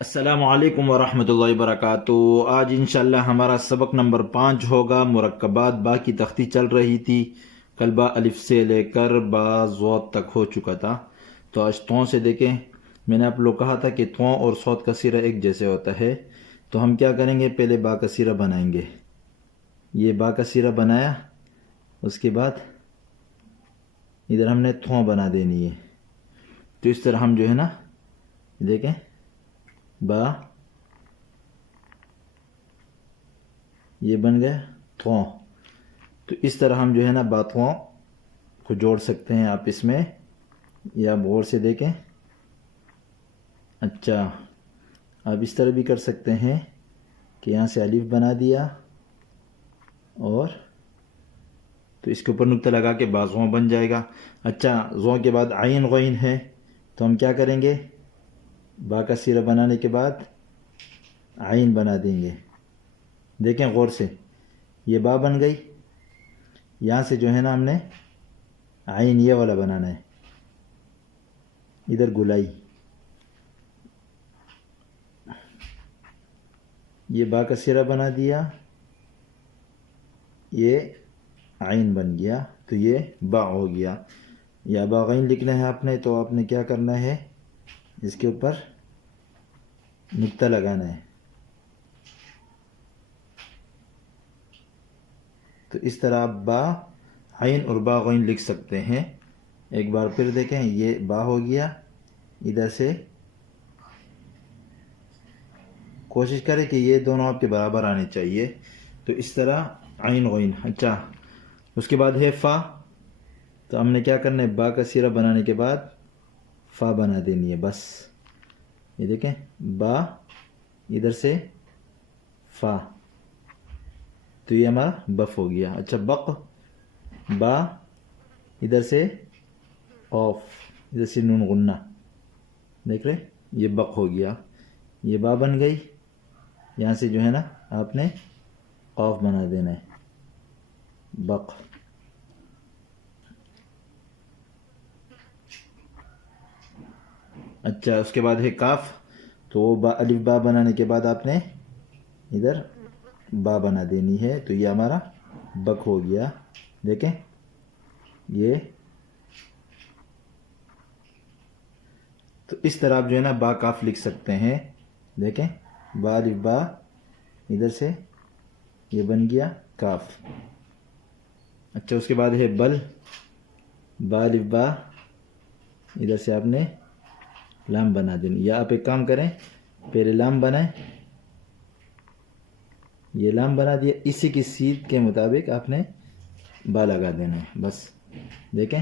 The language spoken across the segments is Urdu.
السلام علیکم ورحمۃ اللہ وبرکاتہ۔ آج انشاءاللہ ہمارا سبق نمبر 5 ہوگا۔ مرکبات با کی تختی چل رہی تھی، کل با الف سے لے کر با ضاد تک ہو چکا تھا۔ تو آج توں سے دیکھیں، میں نے آپ لوگ کہا تھا کہ توں اور صاد کا سیرہ ایک جیسے ہوتا ہے۔ تو ہم کیا کریں گے، پہلے با کا سیرہ بنائیں گے۔ یہ با کا سیرہ بنایا، اس کے بعد ادھر ہم نے تھوں بنا دینی ہے۔ تو اس طرح ہم جو ہے نا، دیکھیں با، یہ بن گیا تھوں۔ تو اس طرح ہم جو ہے نا باتوں کو جوڑ سکتے ہیں آپس میں، یا آپ غور سے دیکھیں۔ اچھا، آپ اس طرح بھی کر سکتے ہیں کہ یہاں سے الف بنا دیا، اور تو اس کے اوپر نقطہ لگا کے بازوں بن جائے گا۔ اچھا، زوں کے بعد عین غین ہے، تو ہم کیا کریں گے، با کا سیرہ بنانے کے بعد عین بنا دیں گے۔ دیکھیں غور سے، یہ با بن گئی، یہاں سے جو ہے نا ہم نے عین یہ والا بنانا ہے، ادھر گلائی، یہ با کا سیرہ بنا دیا، یہ عین بن گیا، تو یہ با ہو گیا۔ یا با غین لکھنا ہے آپ نے، تو آپ نے کیا کرنا ہے، اس کے اوپر نقطہ لگانا ہے۔ تو اس طرح آپ با عین اور با غین لکھ سکتے ہیں۔ ایک بار پھر دیکھیں، یہ با ہو گیا، ادھر سے کوشش کریں کہ یہ دونوں آپ کے برابر آنے چاہیے۔ تو اس طرح عین غین۔ اچھا، اس کے بعد ہے فا۔ تو ہم نے کیا کرنا ہے، با کا سیرہ بنانے کے بعد فا بنا دینی ہے، بس۔ یہ دیکھیں، با ادھر سے فا، تو یہ ہمارا بف ہو گیا۔ اچھا، بق، با ادھر سے قوف، ادھر سے نون غنہ، دیکھ رہے، یہ بق ہو گیا۔ یہ با بن گئی، یہاں سے جو ہے نا آپ نے قوف بنا دینا ہے، بق۔ اچھا، اس کے بعد ہے کاف۔ تو وہ با الف با بنانے کے بعد آپ نے ادھر با بنا دینی ہے، تو یہ ہمارا بک ہو گیا۔ دیکھیں، یہ تو اس طرح آپ جو ہے نا با کاف لکھ سکتے ہیں۔ دیکھیں، با الف با، ادھر سے یہ بن گیا کاف۔ اچھا، اس کے بعد ہے بل۔ با الف با، ادھر سے آپ نے لام بنا دینی، یا آپ ایک کام کریں، پہلے لام بنائیں، یہ لام بنا دیا، اسی کی سیدھ کے مطابق آپ نے با لگا دینا ہے، بس۔ دیکھیں،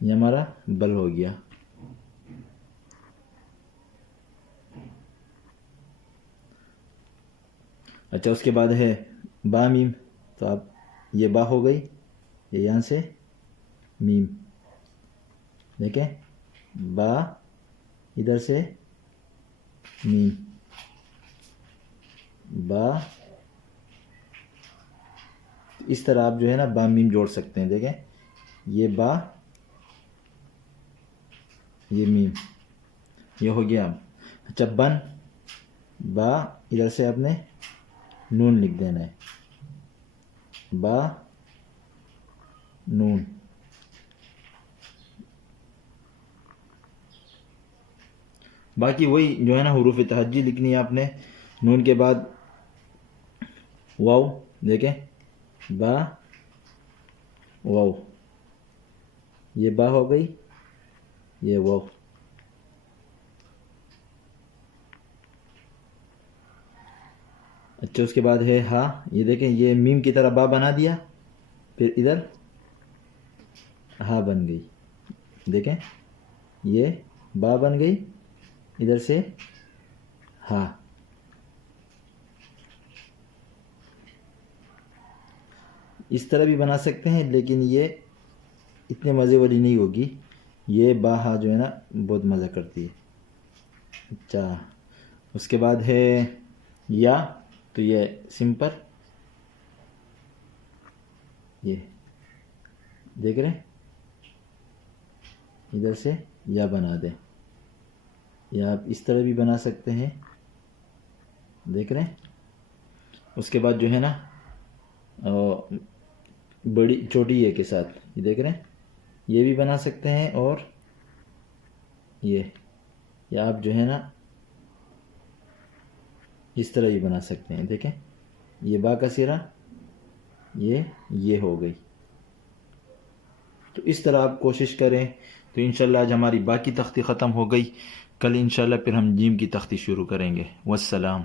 یہ ہمارا بل ہو گیا۔ اچھا، اس کے بعد ہے با میم۔ تو آپ، یہ با ہو گئی، یہ یہاں سے میم، دیکھیں، با ادھر سے میم، با، اس طرح آپ جو ہے نا با میم جوڑ سکتے ہیں۔ دیکھیں، یہ با، یہ میم، یہ ہو گیا۔ اچھا، بن، با ادھر سے آپ نے نون لکھ دینا ہے، با نون۔ باقی وہی جو ہے نا حروف تہجی لکھنی ہے آپ نے۔ نون کے بعد واو، دیکھیں، با واو، یہ با ہو گئی، یہ واو۔ اچھا، اس کے بعد ہے ہا۔ یہ دیکھیں، یہ میم کی طرح با بنا دیا، پھر ادھر ہا بن گئی۔ دیکھیں، یہ با بن گئی، ادھر سے ہا۔ اس طرح بھی بنا سکتے ہیں، لیکن یہ اتنے مزے والی نہیں ہوگی۔ یہ با ہا جو ہے نا بہت مزہ کرتی ہے۔ اچھا، اس کے بعد ہے یا۔ تو یہ سمپل، یہ دیکھ رہے ہیں، ادھر سے یا بنا دیں، یا آپ اس طرح بھی بنا سکتے ہیں، دیکھ رہے ہیں. اس کے بعد جو ہے نا بڑی چھوٹی یہ کے ساتھ، یہ دیکھ رہے ہیں، یہ بھی بنا سکتے ہیں، اور یہ یا آپ جو ہے نا اس طرح بھی بنا سکتے ہیں. دیکھیں یہ با کا سرا یہ ہو گئی. تو اس طرح آپ کوشش کریں. تو انشاءاللہ آج ہماری باقی تختی ختم ہو گئی، کل انشاءاللہ پھر ہم جیم کی تختی شروع کریں گے. والسلام.